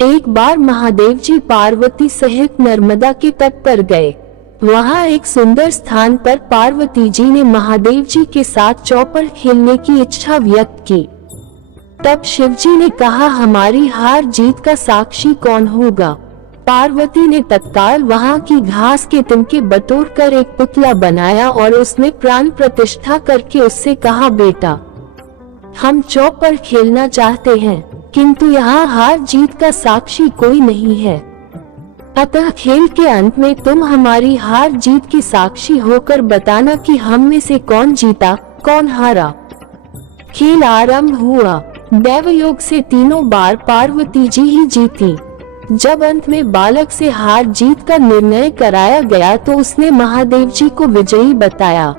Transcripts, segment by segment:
एक बार महादेव जी पार्वती सहित नर्मदा के तट पर गए। वहाँ एक सुंदर स्थान पर पार्वती जी ने महादेव जी के साथ चौपड़ खेलने की इच्छा व्यक्त की। तब शिव जी ने कहा, हमारी हार जीत का साक्षी कौन होगा? पार्वती ने तत्काल वहाँ की घास के तिनके बटोर कर एक पुतला बनाया और उसमें प्राण प्रतिष्ठा करके उससे कहा, बेटा, हम चौपड़ खेलना चाहते हैं, किंतु यहाँ हार जीत का साक्षी कोई नहीं है। अतः खेल के अंत में तुम हमारी हार जीत की साक्षी होकर बताना कि हम में से कौन जीता, कौन हारा। खेल आरंभ हुआ। दैवयोग से तीनों बार पार्वती जी ही जीती। जब अंत में बालक से हार जीत का निर्णय कराया गया तो उसने महादेव जी को विजयी बताया।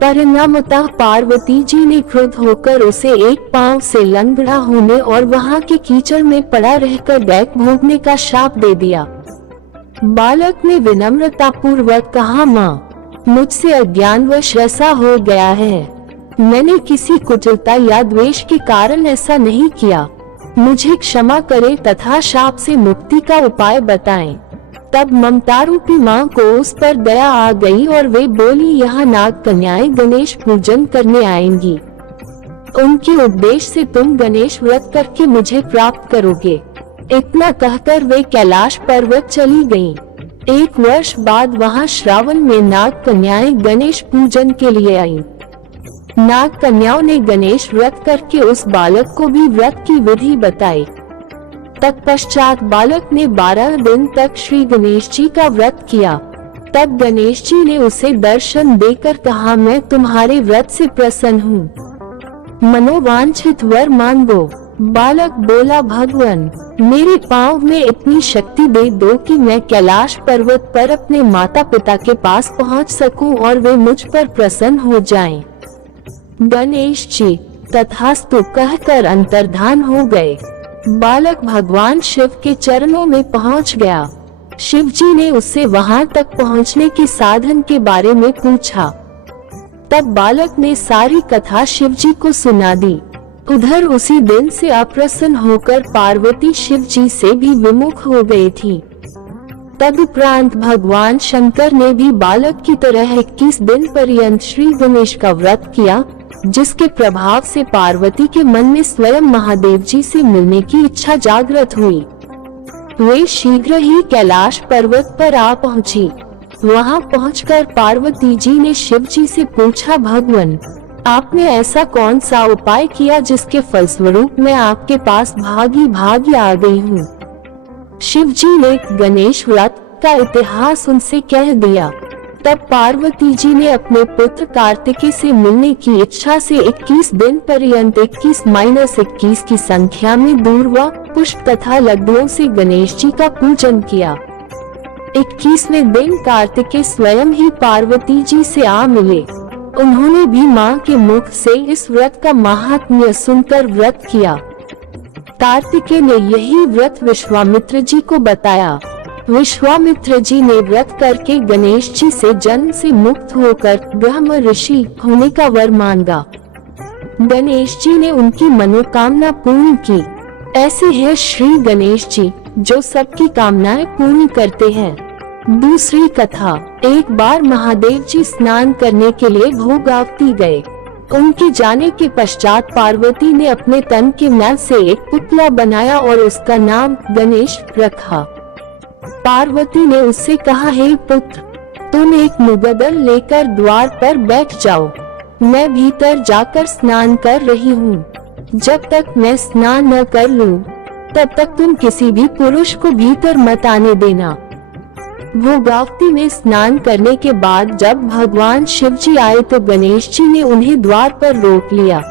परिणामतः पार्वती जी ने क्रुद्ध होकर उसे एक पांव से लंगड़ा होने और वहां के कीचड़ में पड़ा रहकर दैक भोगने का शाप दे दिया। बालक ने विनम्रता पूर्वक कहा, माँ, मुझसे अज्ञानवश ऐसा हो गया है। मैंने किसी कुटिलता या द्वेष के कारण ऐसा नहीं किया। मुझे क्षमा करें तथा शाप से मुक्ति का उपाय बताएं। तब ममता रूपी माँ को उस पर दया आ गई और वे बोली, यहाँ नाग कन्याएं गणेश पूजन करने आएंगी। उनके उपदेश से तुम गणेश व्रत करके मुझे प्राप्त करोगे। इतना कहकर वे कैलाश पर्वत चली गईं। एक वर्ष बाद वहाँ श्रावण में नाग कन्याएं गणेश पूजन के लिए आईं। नाग कन्याओं ने गणेश व्रत करके उस बालक को भी व्रत की विधि बताई। तत्पश्चात बालक ने 12 दिन तक श्री गणेश जी का व्रत किया। तब गणेश जी ने उसे दर्शन देकर कहा, मैं तुम्हारे व्रत से प्रसन्न हूँ, मनोवांछित वर मांगो। बालक बोला, भगवान, मेरे पांव में इतनी शक्ति दे दो कि मैं कैलाश पर्वत पर अपने माता पिता के पास पहुँच सकूं और वे मुझ पर प्रसन्न हो जाएं। गणेश जी तथास्तु कहकर अंतर्धान हो गए। बालक भगवान शिव के चरणों में पहुंच गया। शिव जी ने उससे वहां तक पहुंचने के साधन के बारे में पूछा। तब बालक ने सारी कथा शिव जी को सुना दी। उधर उसी दिन से अप्रसन्न होकर पार्वती शिव जी से भी विमुख हो गई थी। तदुपरांत भगवान शंकर ने भी बालक की तरह 21 दिन पर्यंत श्री गणेश का व्रत किया, जिसके प्रभाव से पार्वती के मन में स्वयं महादेव जी से मिलने की इच्छा जागृत हुई। वे शीघ्र ही कैलाश पर्वत पर आ पहुंची। वहां पहुंचकर पार्वती जी ने शिव जी से पूछा, भगवान, आपने ऐसा कौन सा उपाय किया जिसके फलस्वरूप मैं आपके पास भागी आ गई हूँ? शिव जी ने गणेश व्रत का इतिहास उनसे कह दिया। तब पार्वती जी ने अपने पुत्र कार्तिकेय से मिलने की इच्छा से 21 दिन पर्यंत 21-21 की संख्या में दूर्वा, पुष्प तथा लड्डुओं से गणेश जी का पूजन किया। 21वें दिन कार्तिकेय स्वयं ही पार्वती जी से आ मिले। उन्होंने भी मां के मुख से इस व्रत का महात्म्य सुनकर व्रत किया। कार्तिकेय ने यही व्रत विश्वामित्र जी को बताया। विश्वामित्र जी ने व्रत करके गणेश जी से जन्म से मुक्त होकर ब्रह्म ऋषि होने का वर मांगा। गणेश जी ने उनकी मनोकामना पूर्ण की। ऐसे है श्री गणेश जी जो सबकी कामनाएं पूर्ण करते हैं। दूसरी कथा। एक बार महादेव जी स्नान करने के लिए भोगावती गए। उनके जाने के पश्चात पार्वती ने अपने तन के मैल से एक पुतला बनाया और उसका नाम गणेश रखा। पार्वती ने उससे कहा, हे पुत्र, तुम एक मुगदल लेकर द्वार पर बैठ जाओ। मैं भीतर जाकर स्नान कर रही हूँ। जब तक मैं स्नान न कर लूं, तब तक तुम किसी भी पुरुष को भीतर मत आने देना। भोगावती में स्नान करने के बाद जब भगवान शिव जी आए तो गणेश जी ने उन्हें द्वार पर रोक लिया।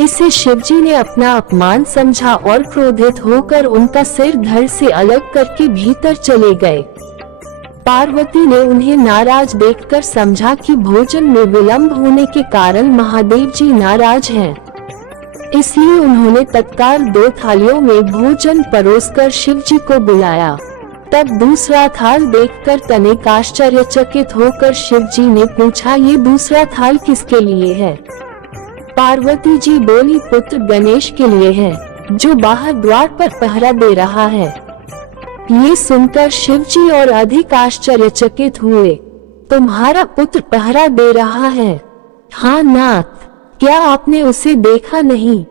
इससे शिव जी ने अपना अपमान समझा और क्रोधित होकर उनका सिर धड़ से अलग करके भीतर चले गए। पार्वती ने उन्हें नाराज देखकर समझा कि भोजन में विलंब होने के कारण महादेव जी नाराज हैं। इसलिए उन्होंने तत्काल 2 थालियों में भोजन परोसकर शिव जी को बुलाया। तब दूसरा थाल देखकर तनिक आश्चर्यचकित होकर शिव जी ने पूछा, ये दूसरा थाल किसके लिए है? पार्वती जी बोली, पुत्र गणेश के लिए है। जो बाहर द्वार पर पहरा दे रहा है। ये सुनकर शिवजी और अधिक आश्चर्यचकित हुए। तुम्हारा पुत्र पहरा दे रहा है? हाँ नाथ, क्या आपने उसे देखा नहीं?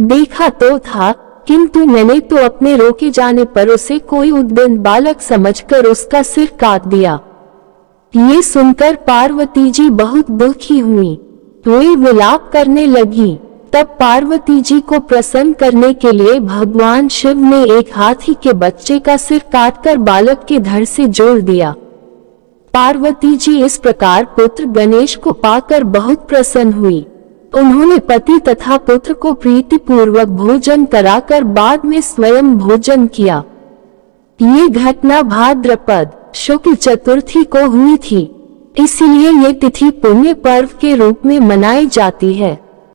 देखा तो था, किंतु मैंने तो अपने रोके जाने पर उसे कोई उद्दंड बालक समझकर उसका सिर काट दिया। ये सुनकर पार्वती जी बहुत दुखी हुई। वे विलाप करने लगी। तब पार्वती जी को प्रसन्न करने के लिए भगवान शिव ने एक हाथी के बच्चे का सिर काटकर बालक के धड़ से जोड़ दिया। पार्वती जी इस प्रकार पुत्र गणेश को पाकर बहुत प्रसन्न हुई। उन्होंने पति तथा पुत्र को प्रीतिपूर्वक भोजन कराकर बाद में स्वयं भोजन किया। ये घटना भाद्रपद शुक्ल चतुर्थी को हुई थी, इसलिए ये तिथि पुण्य पर्व के रूप में मनाई जाती है।